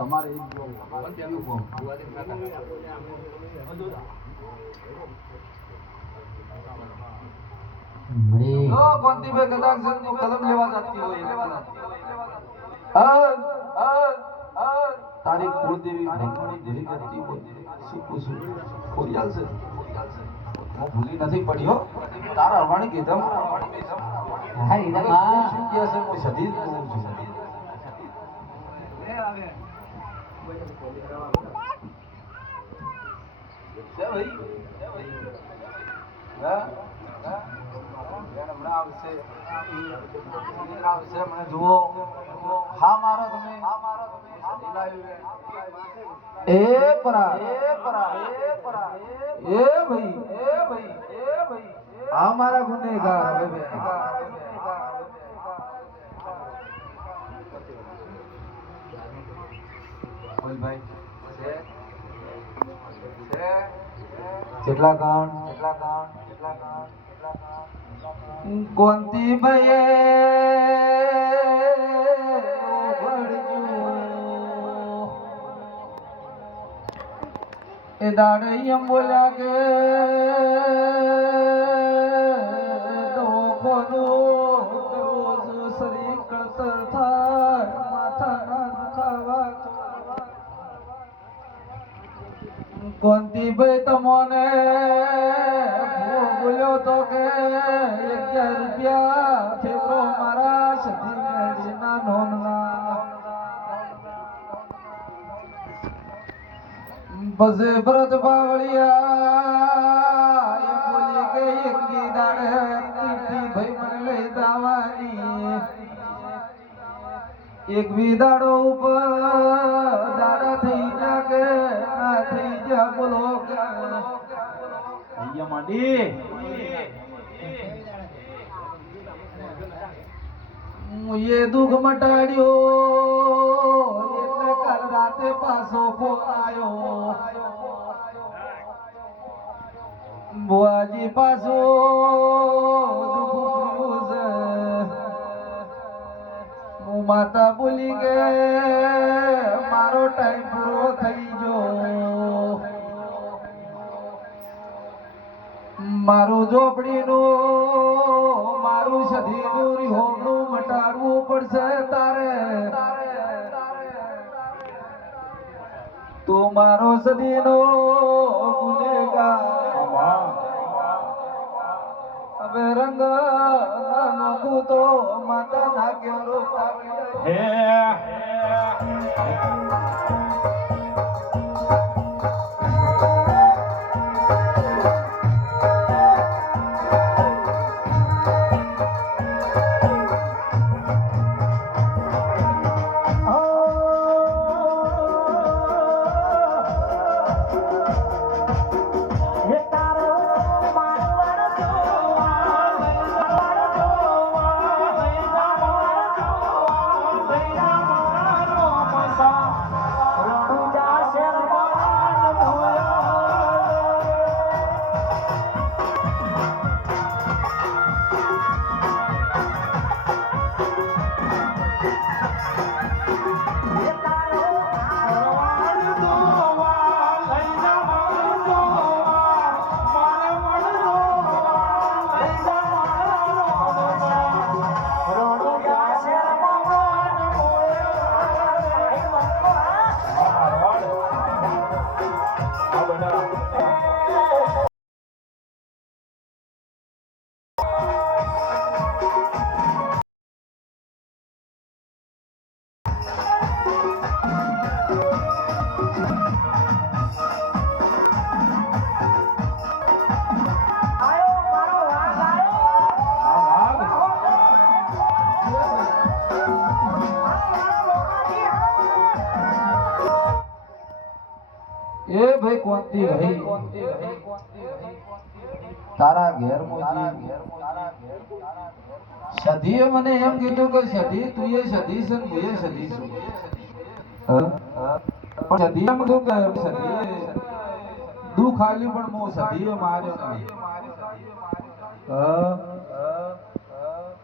તમારે એ જ જોવું. કોંતીભાઈ કદાચ જન્મ કલમ લેવા જતી હોય તારી કુળદેવી બ્રહ્મણી દેવી કરતી હોય શીખું છું ખોડિયાલ છે હું ભૂલી નથી પડ્યો તારા અવાણી કીધમ હા એના શું કહે છે હું સદી કહું છું મારા ગુનેગાર કેટલા કાંડ કોંતી એ દાડે એમ બોલ્યા કે શરીર કળતર થાય માથાના દુખાવા કોંતીભાઈ તમોને બોલ્યો તો કે 11 રૂપિયા ફેરો મારા સધી મેળીના નોમના બસે ભરત બાવળિયા એ બોલી કે એક દી દાડે ભાઈ મને લઈ જવાની એક વી દાડો ઉપર દાડા થઈ ગયા કે ના થઈ ગયા બોલો કે અહીંયા માંડી એ દુઃખ મટાડ્યો એટલે કાલ રાતે પાછો આયો બુઆજી પાછો દુઃખ ઉપડ્યું છે હું માતા બોલી કે મારો ટાઈમ પૂરો થઈ ગયો મારું ઝોપડીનું મારું સધીનું રિહોમનું મટાડવું પડશે તારે તું મારો સધીનો ગુનેગાર હવે રંગ નાખું તો માતા ના કેરો એ ભાઈ કોંતી ભાઈ તારા ઘેર મોજી સધીએ મને એમ કીધું કે સધી તું એ સધી છે હું એ સધી છું પણ સધી એમ કીધું કે સધીએ દુઃખ આલ્યું પણ હું સધીએ માર્યો નહીં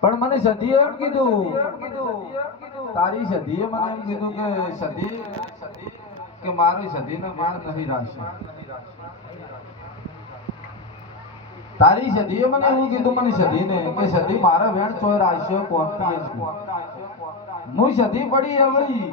પણ મને સધીએ એમ કીધું તારી સધીએ મને એમ કીધું કે સધી કે મારી સદીને માણ નહીં રાશે. તારી સદીએ મને એવું કીધું, મને સદીને કે સદી મારા વેણ ચોય રાશ્યો કોણતી હું સદી પડી અવળી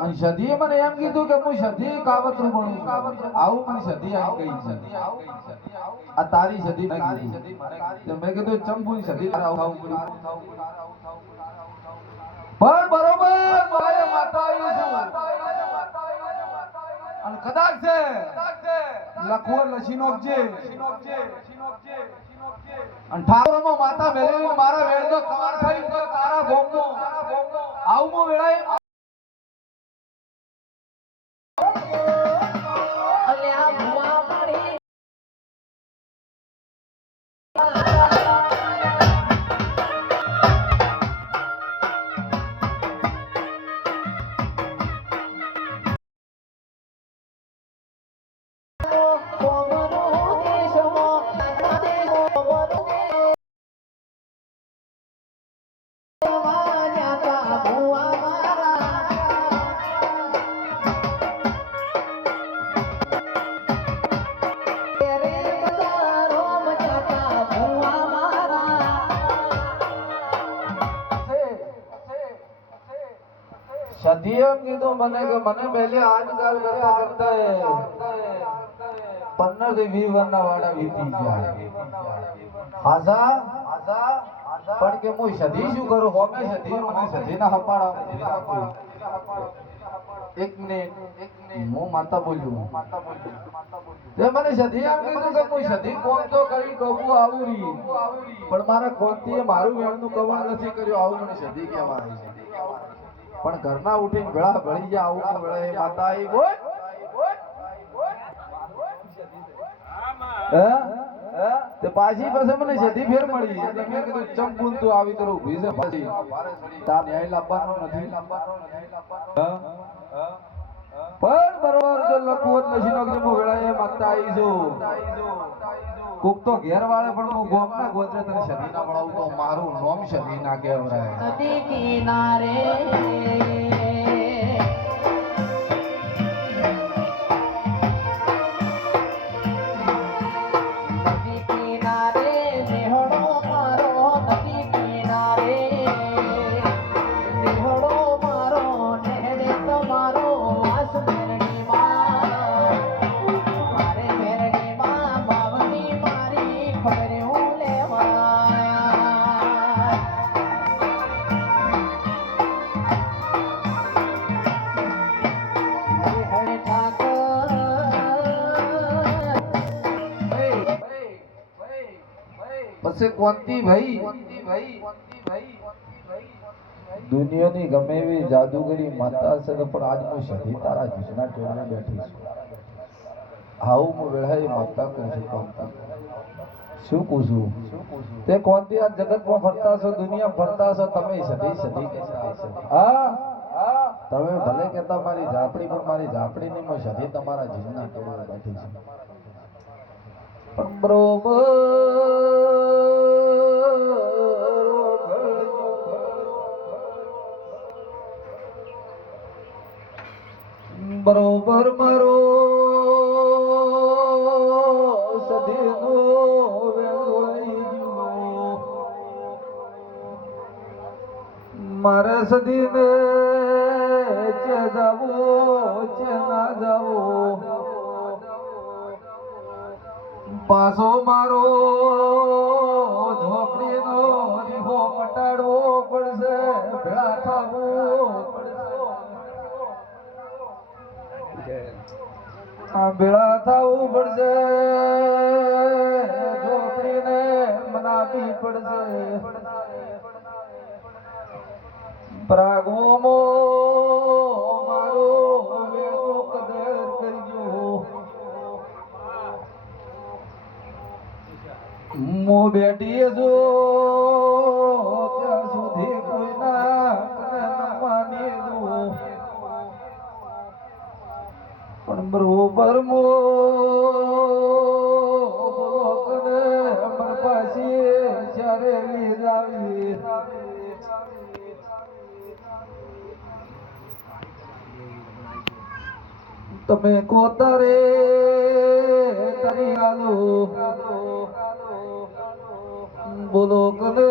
અને સદીએ મને એમ કીધું કે હું સદી કાવતરું ભણું છું. આવું મને સદી આઈ ગઈ છે. આ તારી સદી મેં કીધું ચંપુની સદી આવું પડ્યું. પણ બરોબર મારે માતા આવી છું અને કદાચ છે લખવો લસીનો જે અને ઠાકોરમાં માતા મેળવી મારા વેળનો કમાણ થઈ તો તારા ભોગનો આવું વેળાય સદીએ એમ કીધું મને કે મને પહેલે આજકાલ કરતા કરતા 15 થી 20 વર્ષના વાળા વીતી ગયા. હાસા પણ કે હું સદી શું કરું હોમે સદી મને સદીના હપાડા એક ને હું માતા બોલ્યું તે મને સદી એમ કીધું કે હું સદી કોણ તો કરી ડોબું આવરી પણ મારા કોંતીએ મારું વેણનું કવણ નથી કર્યું. આવું મને સદી કહેવાય છે. પણ ઘરના ઉઠીને ભેળા ભળી ગયા આવું વેળા એ માતા આવી બોલ તે પાછી પાસે મને સદી ફેર મળી એટલે મેં કીધું ચંપુન તું આવી તરફ ઊભી છે પાછી તાર ન્યાય લાવવાનો નથી. પણ બરોબર જો લખવત લસીનો હું વેળા એ માતા આવી છું. કોક તો ઘેર વાળે પણ હું ગોમના ગોત્રે તને સદી ના મળાવું તો મારું નામ સદી ના કહેવરાય. નદી કિનારે પછી કોંતી ભાઈ દુનિયાની ગમે એવી જાદુગરી માતા છે પણ આજ હું સદી તારા જીવના ટોળે બેઠી છું. આવું હું વેળાએ માતા કહું છું. શું પૂછું તે કોંતી આ જગતમાં ફરતા છો દુનિયા ફરતા છો તમે સદી સદી હા તમે ભલે કહેતા મારી ઝાપડી પણ મારી ઝાપડી ની હું સદી તમારા જીવના ટોળે બેઠી છું. પણ બરોબર બરોબર મારો સદીનો વેળો મારે સદીને ચે જાવો ચે ના જાવો પાછો મારો ઝોપડીનો રીહો મટાડવો પડશે ભેળા થવું ભેળા થવું પડશે ઝોપડીને મનાવી પડશે. પ્રાગોમો મારો વેળો કદર કરજો. હું બેઠી છું ત્યાં સુધી કોઈના માની દઉં પણ બરોબર મોકને અમર પાછી જ્યારે લીધાવી તમે કોતરે તારી આલો બોલો કલે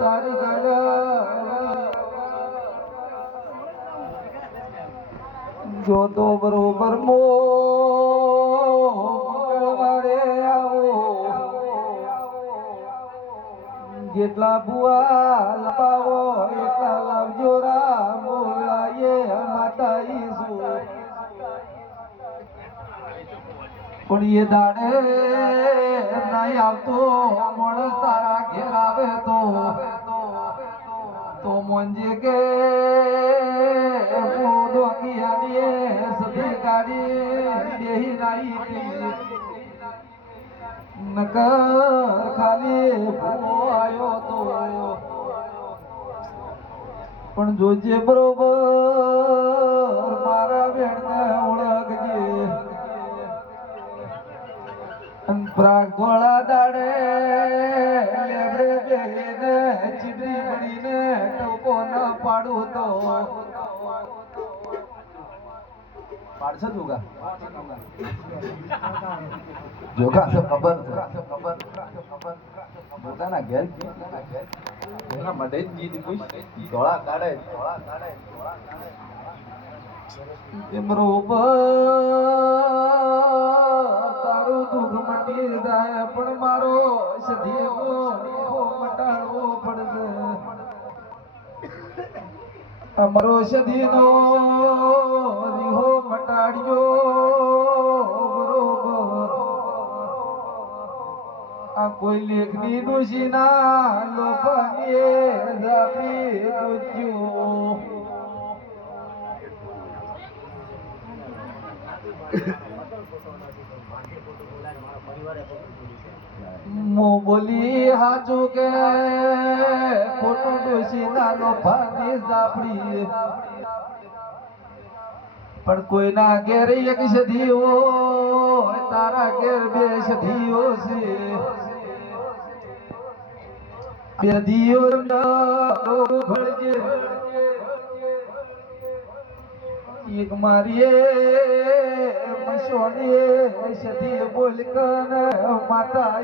તારી ગાલા જો તો બરોબર મંગળવારે આવો જેટલા બુઆ લપાવો એટલા લાવજો રામ બોલાયે માતા ઈસુ પણ એ દાડે નહીં આવતો માણસ તારા ઘેર આવે તો મોંજે કે સધી ગાડી બેહી નાઈ નકર ખાલી ભૂવો આવ્યો તો પણ જોજે બરોબર મારા બેનને ઓળખજે પ્રાગ ધોળા દાડે લેબડે બેહીને ચીડરી બનીને ટોકો ન પાડું તો પાડશે જોગા જોગા સે ખબર પોતાના ઘેર એના મડે જ જીત કોઈ ધોળા કાઢે એ બરોબર તારું દુઃખ મટી જાય પણ મારો સધીઓ મટાડવો પડશે અમારો સધીનો રીહો મટાડ્યો બરોબર આ કોઈ લેખની ડોશીના લોભાની જાપી પૂછ્યું મો બોલી હાચું કે ખોટું ડોશી ના લોભાની જાપડી પણ કોઈના ઘેર એક સધી હોય તારા ઘેર બે સધીઓ છે બે દીઓ ભળજે એક મારીએ મશોને સધી બોલ કન માતા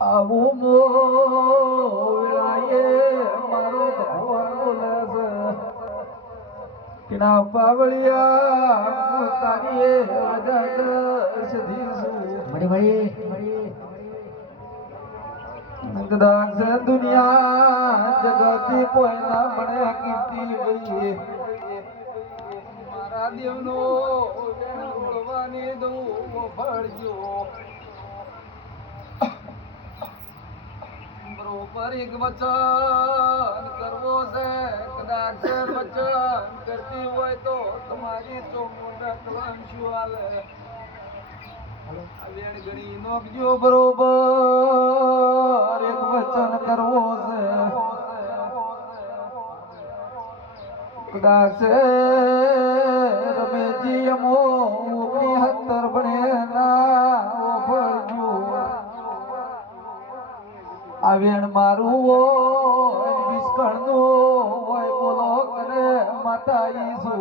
આવું મોળાએ મારો ભગવાન બોલે છે ના પાવળિયા તારીએ વજા સધી મળી કદાચ દુનિયા જગતી પોયના મને કીર્તિ વઈએ મારા દેવનો ભગવાને દઉં ભળજો બરોબર એક વચન કરવો છે કદાચ વચન કરતી હોય તો તમારી ચોમુંડા કલમ શું હાલે વેણ ગણી નોકજો બરોબર એક વચન કરવો છે કદાચ રમેજી અમો 69 ભણે ના ભળજો આ વેણ મારું હોય વિસ્કણનું હોય બોલો કરે માતા ઈસુ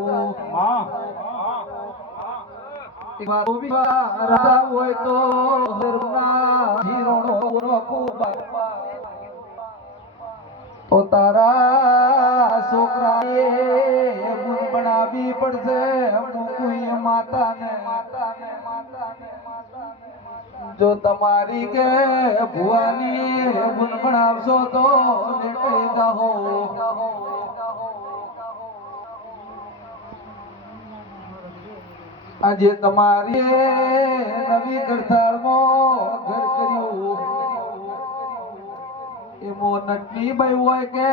હોય તો તો તારા છોકરાએ ગુણ બનાવી પડશે મૂકું માતાને જો તમારી કે ભુવાની ગુણ બનાવશો તો લેટાઈ જાઓ આજે તમારી નવી ગરથાળમાં ઘર કર્યું એમો નટની બાઈ હોય કે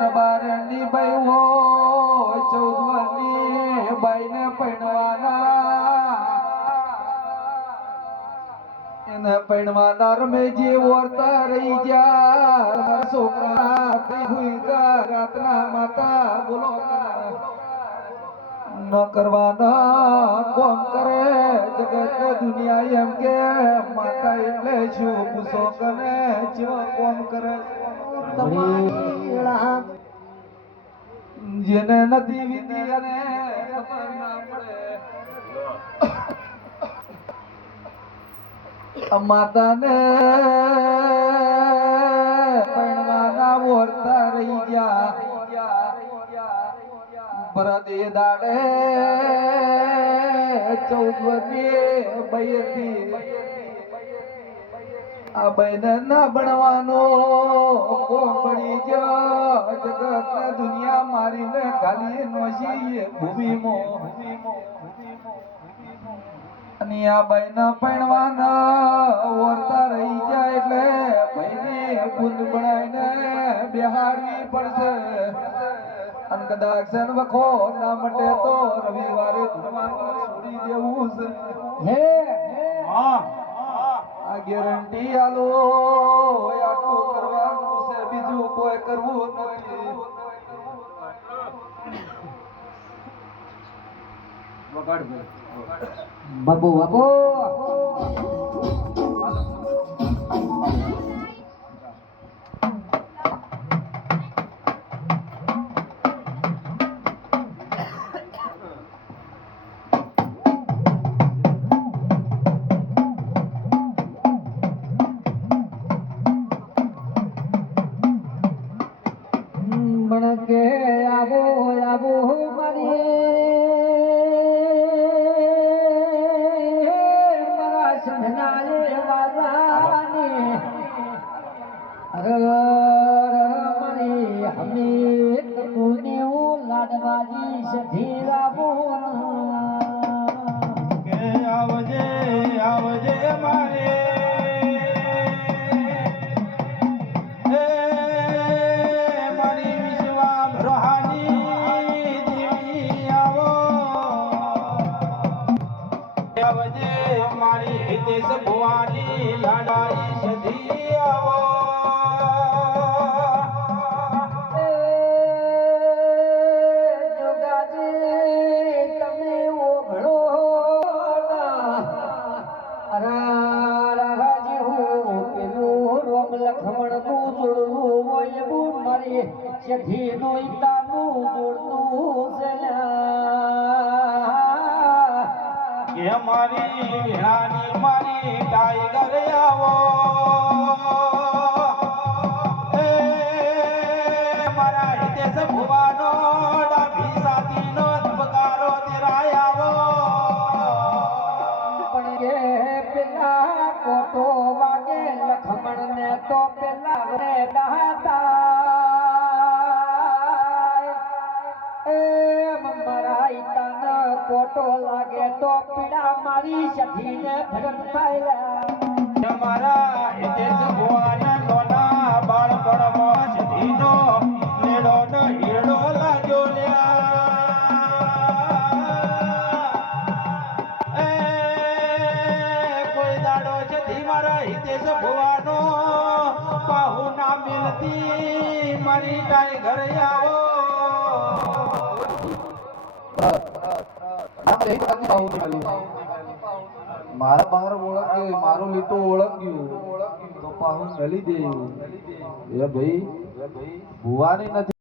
રબારણની બાઈ હોય 14 વર્ષની બાઈને પૈણવાના એને પૈણવાના રમેજી વર્તા રહી ગયા છોકરા રાતના માતા બોલો ન કરવાના કોમ કરે જગત દુનિયા એમ કે માતા એટલે શું પૂછો કને ચેવા કોમ કરે જેને નથી વીતી અને ખબર ના પડે માતાને પૈણવાના વોરતા રહી ગયા ભરત એ દાડે 14 વર્ષે બૈયતી આ બૈને ના બનવાનો કોણ બની ગયો જગત દુનિયા મારીને ખાલી નોશી ભૂમિમાં અને આ બૈના પૈણવાના વોરતા રહી જાય એટલે ભાઈને ગુંદ બનાવીને બેહાડવી પડશે અને કદાચ સન વખો ના મટે તો રવિવારે ધૂળવાનું છોડી દેવું છે હે આ ગેરંટી આલો આટલું કરવાનું છે બીજું કોઈ કરવું નથી બાબુ બાબુ કે આવો આવો મારા સંધનાએ વાજાની મારી હમી તુની લાડવાજી સધી આવો કે આવજે આવજે મારે ભુવાની લાડાઈ સધી આવો જોગાજી તમે ઓઘળો રાજી હું પેલું રોમ લખમણ નું જોડવું હોય એવું મારી સધી નું ઈતાનું જોડવું છે કે મારી વીણાની મારી ટાઈગર આવો મારા હિતેશ ભુવાનો ડાભી સાથીનો પગારો તેરાય આવો પણ કે પેલા કોટો વાગે લખમણ ને તો પેલા રે દાતા મારા ઈતાના કોટો લાગે તો પીડા મારી સધીને ભરત થાય મારા હિતેશ ભુવાના લોના બાળપણમાં સધીનો નેડો ન હેડો લાગ્યો લ્યા કોઈ દાડો સધી મારા હિતેશ ભુવાનો પાહુ ના મિલતી મારી ટાઈગર આવો મારા બહાર ઓળખ્યો મારો લીટો ઓળખ્યું તો પાહુ મેલી દે એ ભાઈ ભુવાની નથી